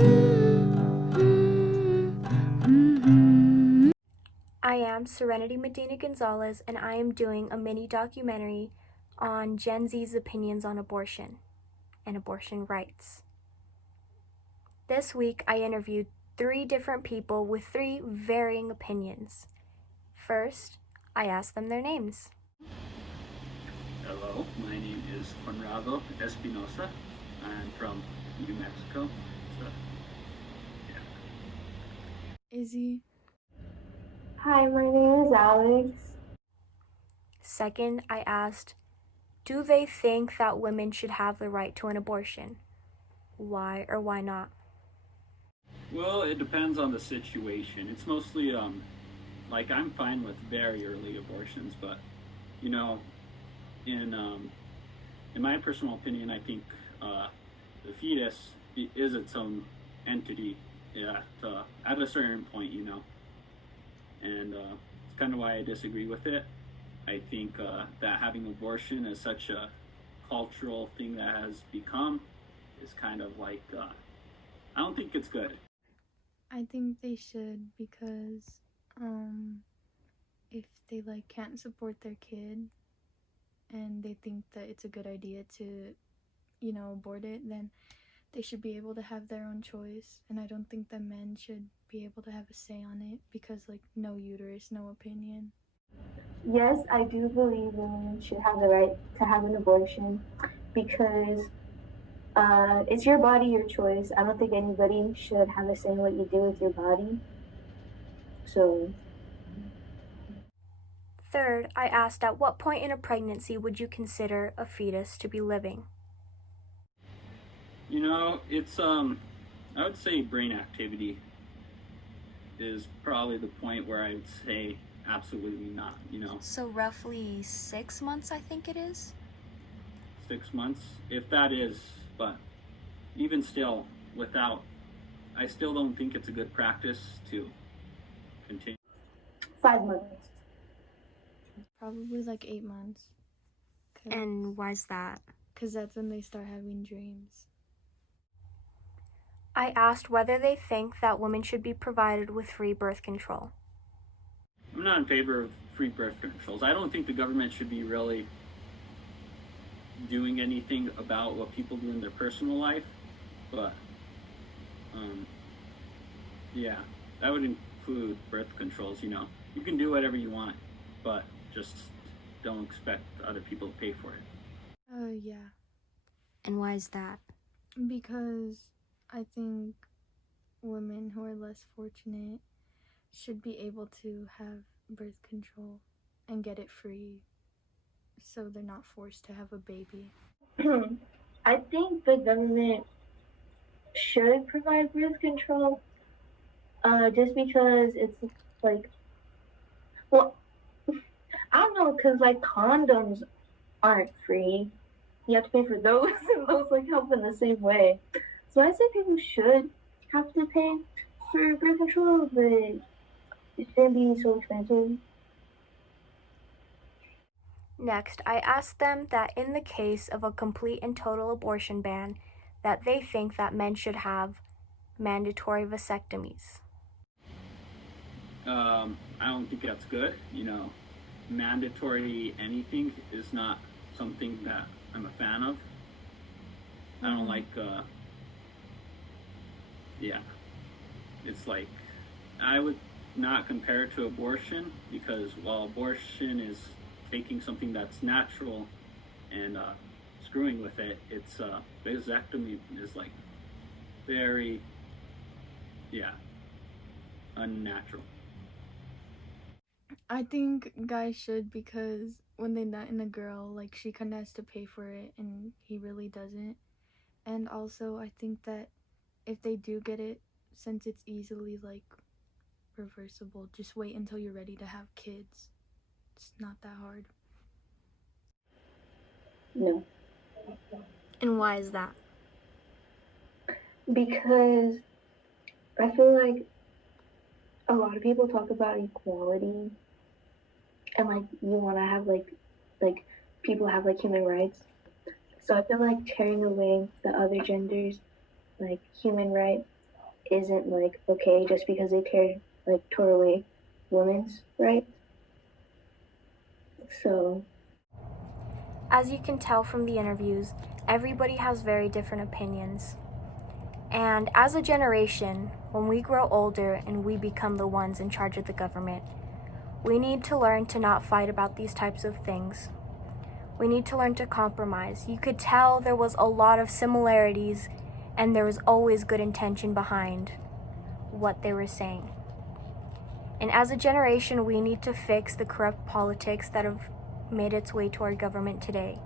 I am Serenity Medina Gonzalez, and I am doing a mini documentary on Gen Z's opinions on abortion and abortion rights. This week, I interviewed 3 different people with 3 varying opinions. First, I asked them their names. Hello, my name is Conrado Espinosa. I'm from New Mexico. So, yeah. Izzy. Hi, my name is Alex. Second, I asked, do they think that women should have the right to an abortion? Why or why not? Well, it depends on the situation. It's mostly, like I'm fine with very early abortions, but, you know, in my personal opinion, I think the fetus is its own entity at a certain point, and it's kind of why I disagree with it. I think that having abortion is such a cultural thing that has become is kind of like I don't think it's good. I think they should because if they can't support their kid and they think that it's a good idea to abort it, then they should be able to have their own choice. And I don't think that men should be able to have a say on it because no uterus, no opinion. Yes, I do believe women should have the right to have an abortion because it's your body, your choice. I don't think anybody should have a say in what you do with your body. So. Third, I asked at what point in a pregnancy would you consider a fetus to be living? It's I would say brain activity is probably the point where I would say absolutely not. So roughly 6 months, I think it is. 6 months, if that is, but even still, I still don't think it's a good practice to continue. 5 months. Probably 8 months. And why's that? Because that's when they start having dreams. I asked whether they think that women should be provided with free birth control. I'm not in favor of free birth controls. I don't think the government should be really doing anything about what people do in their personal life, but yeah, that would include birth controls. You can do whatever you want, but just don't expect other people to pay for it. Yeah. And why is that? Because I think women who are less fortunate should be able to have birth control and get it free so they're not forced to have a baby. I think the government should provide birth control just because it's well, I don't know, because condoms aren't free. You have to pay for those, and those help in the same way. So I say people should have to pay for birth control, but it shouldn't be so expensive. Next, I asked them that in the case of a complete and total abortion ban, that they think that men should have mandatory vasectomies. I don't think that's good. Mandatory anything is not something that I'm a fan of. I don't like, it's I would not compare it to abortion because while abortion is taking something that's natural and screwing with it, it's vasectomy is very, unnatural. I think guys should because when they nut in a girl, she kind of has to pay for it and he really doesn't. And also, I think that if they do get it, since it's easily reversible, just wait until you're ready to have kids. It's not that hard. No. And why is that? Because I feel like a lot of people talk about equality and you want to have people have human rights. So I feel like tearing away the other genders human rights isn't like okay just because they tore away women's rights. So As you can tell from the interviews, everybody has very different opinions. And as a generation, when we grow older and we become the ones in charge of the government, we need to learn to not fight about these types of things. We need to learn to compromise. You could tell there was a lot of similarities and there was always good intention behind what they were saying. And as a generation, we need to fix the corrupt politics that have made its way to our government today.